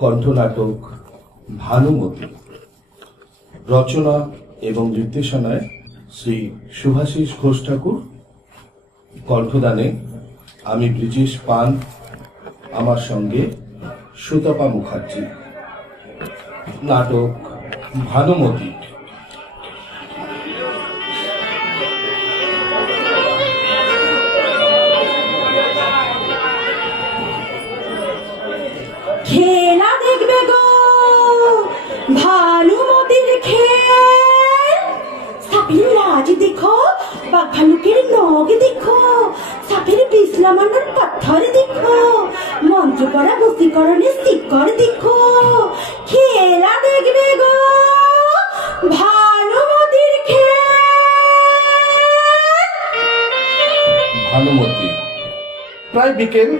কণ্ঠনাটক ভানুমতি, রচনা এবং নির্দেশনায় শ্রী শুভাশিস ঘোষ ঠাকুর, কণ্ঠদানে আমি ব্রিজেশ পান, আমার সঙ্গে সুতপা মুখার্জি। নাটক ভানুমতি। খেলা দেখবে গো ভানুমতির খেল, সাপের লাজ দেখো বা ভালুকের নখ দেখো, সাপের বিশ্রামানোর পাথর দেখো, মন্ত্র করা বশীকরণের শিকড় দেখো। খেলা দেখবে গো ভানুমতির খেল। ভানুমতি। প্রায় বিকেল।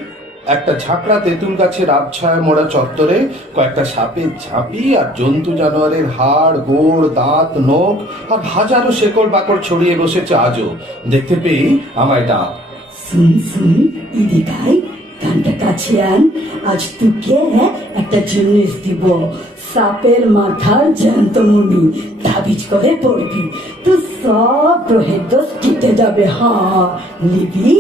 একটা ঝাঁকড়া তেঁতুল গাছের আবছায় মোড়া চত্বরে কয়েকটা সাপের ঝাঁপি আর জন্তু জানোয়ারের হাড়, গোড়, দাঁত, নখ আর হাজারো শেকড় বাকড় ছড়িয়ে বসেছে আজও। দেখতে পেয়ে আমায় ডাক। শুন শুন ইদিকাই, কানটা কাছে আন, আজ তোকে একটা জিনিস দিব। সাপের মাথার জ্যান্ত মুনি তাবিজ করে পড়বি, তো সব গ্রহের দোষ কেটে যাবে। হ্যাঁ নিবি?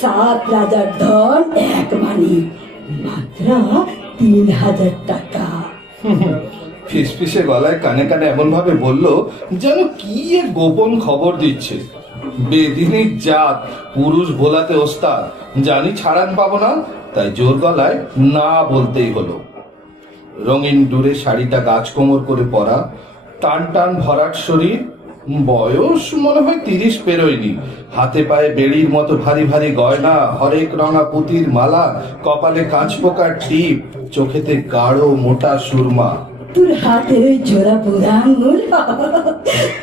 7 রাজার ধন এক মানি, মাত্র 3000 টাকা। ফিসফিসে গলায় কানে কানে এমন ভাবে বললো যেন কি এক গোপন খবর দিচ্ছে। বেদিনীর জাত, পুরুষ ভোলাতে ওস্তাদ, জানি ছাড়ান পাবো না, তাই জোর গলায় না বলতেই হলো। রঙিন ডুরে শাড়িটা গাছ কোমর করে পরা, টান টান ভরাট শরীর, বয়স মনে হয় 30 পেরোয়নি। হাতে পায়ে বেড়ির মতো ভারী ভারী গয়না, হরেক রঙা পুতির মালা, কপালে কাঁচ পোকার টিপ, চোখেতে গাঢ় মোটা সুরমা। তোর হাতের ওই জোড়া বুড়া আঙুল,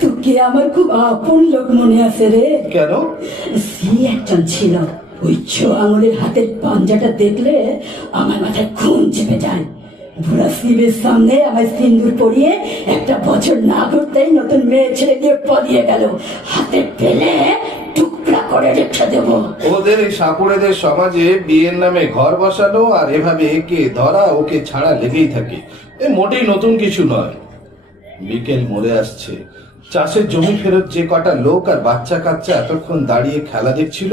তোকে আমার খুব আপন লোক মনে আছে রে। কেন? সে একজন ছিল, ওই ছো আঙুলের হাতের পাঞ্জাটা দেখলে আমার মাথায় খুন চেপে যায়। বুড়া শিবের সামনে আমায় সিন্দুর পরিয়ে একটা বছর না ঘুরতেই নতুন মেয়ে ছেলে দিয়ে পালিয়ে গেল। হাতে পেলে টুকরা করে রেখে দেব। ওদের এই সাপুড়েদের সমাজে বিয়ের নামে ঘর বসানো আর এভাবে একে ধরা ওকে ছাড়া লেগেই থাকে। এ মোটেই নতুন কিছু নয়। বিকেল মোড়ে আসছে। চাষের জমি ফেরত যে কটা লোক আর বাচ্চা কাচ্চা এতক্ষণ দাঁড়িয়ে খেলা দেখছিল,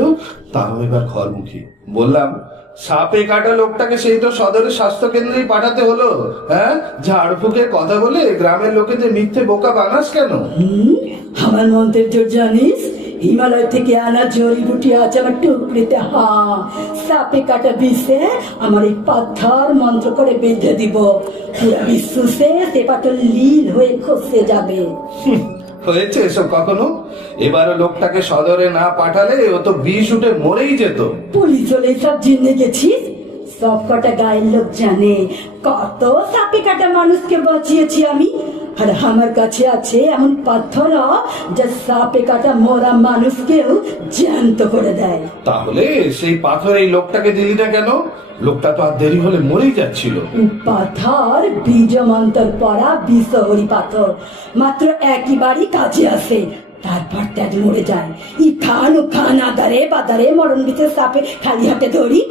তারাও এবার ঘরমুখী। বললাম, সাপে কাটা লোকটাকে সেই তো সদরের স্বাস্থ্য কেন্দ্রেই পাঠাতে হলো। হ্যাঁ, ঝাড় ফুঁকে কথা বলে গ্রামের লোকেদের মিথ্যে বোকা বানাস কেন? আমার মন্ত্রের জোর জানিস? হিমালয় থেকে আনা জড়িবুটি আছে আমার টুকরিতে। সাপে কাটা বিষে আমার এই পাথর মন্ত্র করে বেঁধে দিব। পুরা বিশ্বসে সে পাথর লীল হয়ে খসে যাবে। হয়েছে এসব কখনো? এবারও লোকটাকে সদরে না পাঠালে ও তো বিষ উঠে মরেই যেত। পুলিশ হলে সব জেনে গেছিস? সব কটা গায়ের লোক জানে কত সাপে কাটা মানুষকে বাঁচিয়েছি আমি। আর আমার কাছে আছে এমন পাথর যা সাপে কাটা মরা মানুষকেও জ্যান্ত করে দেয়। তাহলে সেই পাথর এই লোকটাকে দিলি না কেন? লোকটা তো আর দেরি হলে মরেই যাচ্ছিল। পাথর বীজ মন্তর পড়া বিষহরি পাথর, মাত্র একবারই কাজে আসে, তারপর তেজ মরে যায়। ই খান ও খান আদারে বাদারে মরণ বিচে সাপে খালি হাতে ধরি।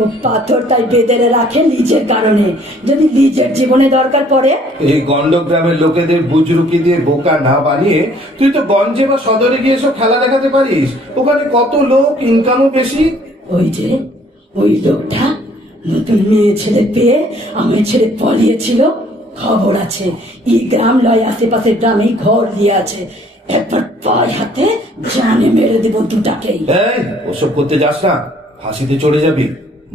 ও পাথর তাই বেঁধে রাখে লিজের কারণে, যদি লিজের জীবনে দরকার পড়ে। এই গন্ডগ্রামের লোকেদের বুজরুকি দিয়ে বোকা না বানিয়ে তুই তো গঞ্জে বা সদরে গিয়ে সব খেলা দেখাতে পারিস। ওখানে কত লোক, ইনকামও বেশি। ওই যে ওই লোকটা নতুন মেয়ে ছেলে পেয়ে আমার ছেলে পালিয়েছিল, খবর আছে। এই গ্রাম লয় আশেপাশের গ্রামেই ঘর দিয়ে আছে। একবার পায়ে হাতে জানে মেরে দেব দুটাকেই। ওসব করতে যাস না, ফাঁসিতে চড়ে যাবি।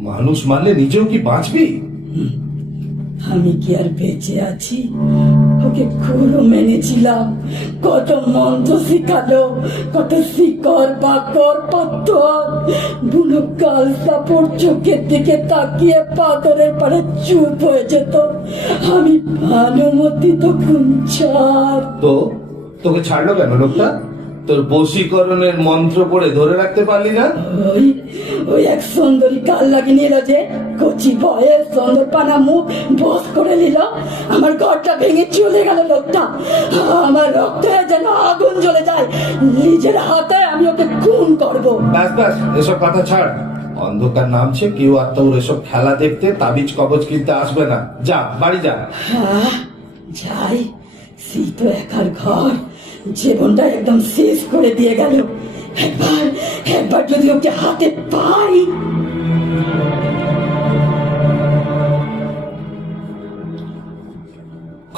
মানুষ মারলে নিজেও কি বাঁচবি? আমি কি আর বেঁচে আছি? ওকে খুব মেনেছিলাম, কত মন্ত্র শিখালো, কত শিকড় বাকর পাথর। বুনো কাল সাপড় চোখের দিকে তাকিয়ে পাথরের পারে চুপ হয়ে যেত। আমি ভানুমতি তখন ছাড়। তো তোকে ছাড়লো কেন লোকটা? তোর বশীকরণের মন্ত্র পড়ে ধরে রাখতে পারলি না? ওই এক সুন্দরী কাল লাগিয়ে নিল যে, কচি ভয়ে সুন্দর পানা মুখ বস করে নিল। আমার ঘরটা ভেঙে চলে গেল লোকটা। আমার রক্তে যেন আগুন জ্বলে যায়। নিজের হাতে আমি ওকে খুন করবো। ব্যাস ব্যাস, এসব কথা ছাড়। অন্ধকার নামছে, কেউ আর তোর এসব খেলা দেখতে তাবিজ কবজ কিনতে আসবে না। যা বাড়ি যা। হ্যাঁ যাই, সেই তো একার ঘর জীবনটা একদম শেষ করে দিয়ে গেল। একবার একবার যদি ওকে হাতে পাই।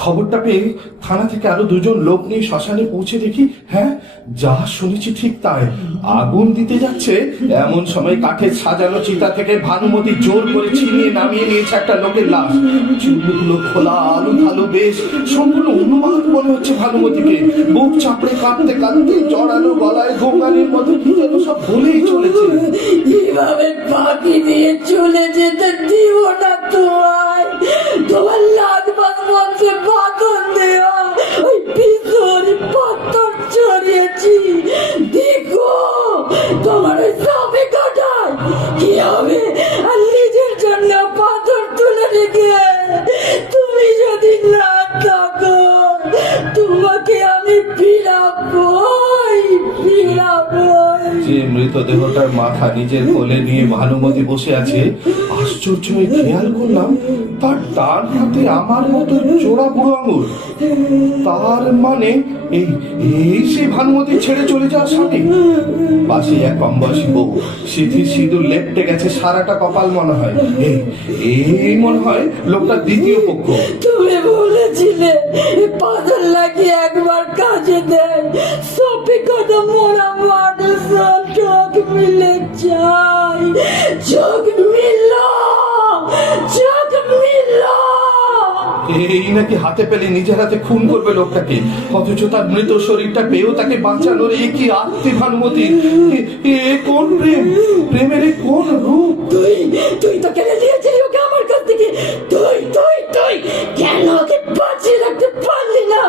খবরটা পেয়ে থানা থেকে আরো দুজন লোক নিয়ে শ্মশানে পৌঁছে দেখি, হ্যাঁ যা শুনেছি ঠিক তাই, আগুন দিতে যাচ্ছে এমন সময় কাঠের সাজানো চিতা থেকে ভানুমতি জোর করে ছিনিয়ে নামিয়ে নিয়েছে একটা লোকের লাশ। চুলগুলো খোলা, আলু থালু বেশ, সম্পূর্ণ উন্মাদ মনে হচ্ছে ভানুমতিকে। বুক চাপড়ে কাঁদতে কাঁদতে জড়ানো গলায় গোঙানির মতো কি যেন সব বলেই চলেছে। কিভাবে বাকি দিয়ে চলে যেতে দিব না তোমায়, তোমার লাগবার মধ্যে বাঁধন দেওয়া ওই পিছন পাথর চড়িয়েছি। দেখো তোমার ওই সাপে কাটায় কি হবে, আর নিজের জন্য পাথর তুলে রেখে তুমি যদি না থাকো তোমাকে আমি ফিরাবই ফিরাবই। যে মৃতদেহটার মাথা নিজের কোলে নিয়ে ভানুমতি বসে আছে, আশ্চর্য হয়ে খেয়াল করলাম তার ডান হাতে আমার মতো জোড়া বুড়ো আঙুল। তার মানে এই এই সেই ভানুমতি ছেড়ে চলে যাওয়া স্বামী। পাশে এক কম বয়সী বউ, সিঁথি সিঁদুর লেপটে গেছে সারাটা কপাল মনে হয়। এই মনে হয় লোকটা দ্বিতীয় পক্ষ। তুমি বলেছিলে পাথর লাগিয়ে একবার কাজে দেয়, সপে কথা মরা মানুষ চোখ মিলে যায়। চোখ মিল, চোখ মিল। এই নাকি হাতে পেলে নিজের হাতে খুন করবে লোকটাকে, অথচ তার মৃত শরীরটা পেয়েও তাকে বাঁচানোর এই কি আত্মি ভানুমতি। এ কোন প্রেম, প্রেমের কোন রূপ। তুই তুই তো কেন দিয়েছিলি ওকে আমার কাছ থেকে? তুই তুই তুই কেন ওকে বাঁচিয়ে রাখতে পারলি না?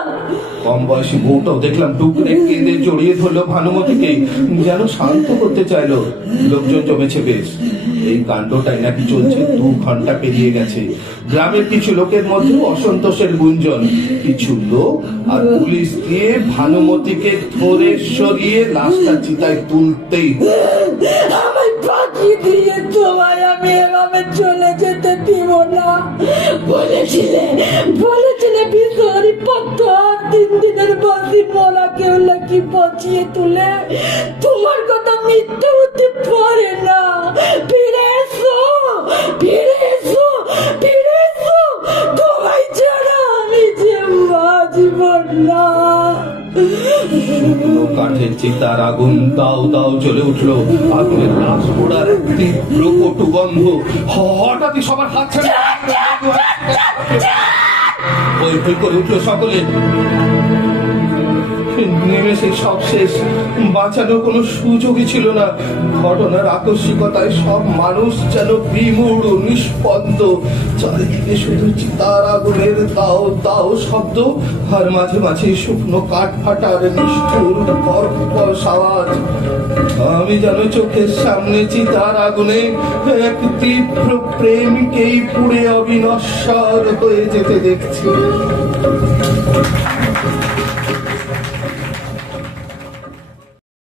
কম বয়সী বউটাও দেখলাম টুকরে কেঁদে জড়িয়ে ধরলো ভানুমতিকে, যেন শান্ত করতে চাইলো। লোকজন জমেছে বেশ। এই কাণ্ডটাই নাকি চলছে 2 ঘন্টা পেরিয়ে গেছে। গ্রামের কিছু লোকের মধ্যে অসন্তোষের গুঞ্জন। কিছু লোক আর পুলিশ দিয়ে ভানুমতিকে ধরে সরিয়ে লাশটা চিতায় তুলতেই আমায় বাকি দিয়ে তোমায় আমি এভাবে চলে যেতে দিব না। বলেছিলে বিশরি পাথর 3 দিনের বাসি মরা কেউ নাকি বাঁচিয়ে তুলে। তোমার কথা মিথ্যে হতে পারে না। ফিরে এসো, ফিরে এসো, ফিরে এসো। তোমায় ছাড়া আমি যে বাঁচব না। কাঠের চিতার আগুন দাও দাও জ্বলে উঠলো। আগুনের লাশ পোড়ার তীব্র কটু গন্ধ। হঠাৎই সবার হাত ছেড়ে বই বই করে উঠলো সকলে। নেমেছে সব শেষ, বাঁচানোর কোনো সুযোগই ছিল না। ঘটনার আকস্মিকতায় সব মানুষ যেন বিমূঢ় নিষ্পন্দ। চারিদিকে শুধু চিতার আগুনের দাও দাও শব্দ, আর মাঝে মাঝে শুকনো কাঠ ফাটার নিষ্ঠুর কর্কশ আওয়াজ। আমি যেন চোখের সামনে চিতার আগুনে এক তীব্র প্রেমিকেই পুড়ে অবিনশ্বর হয়ে যেতে দেখছি।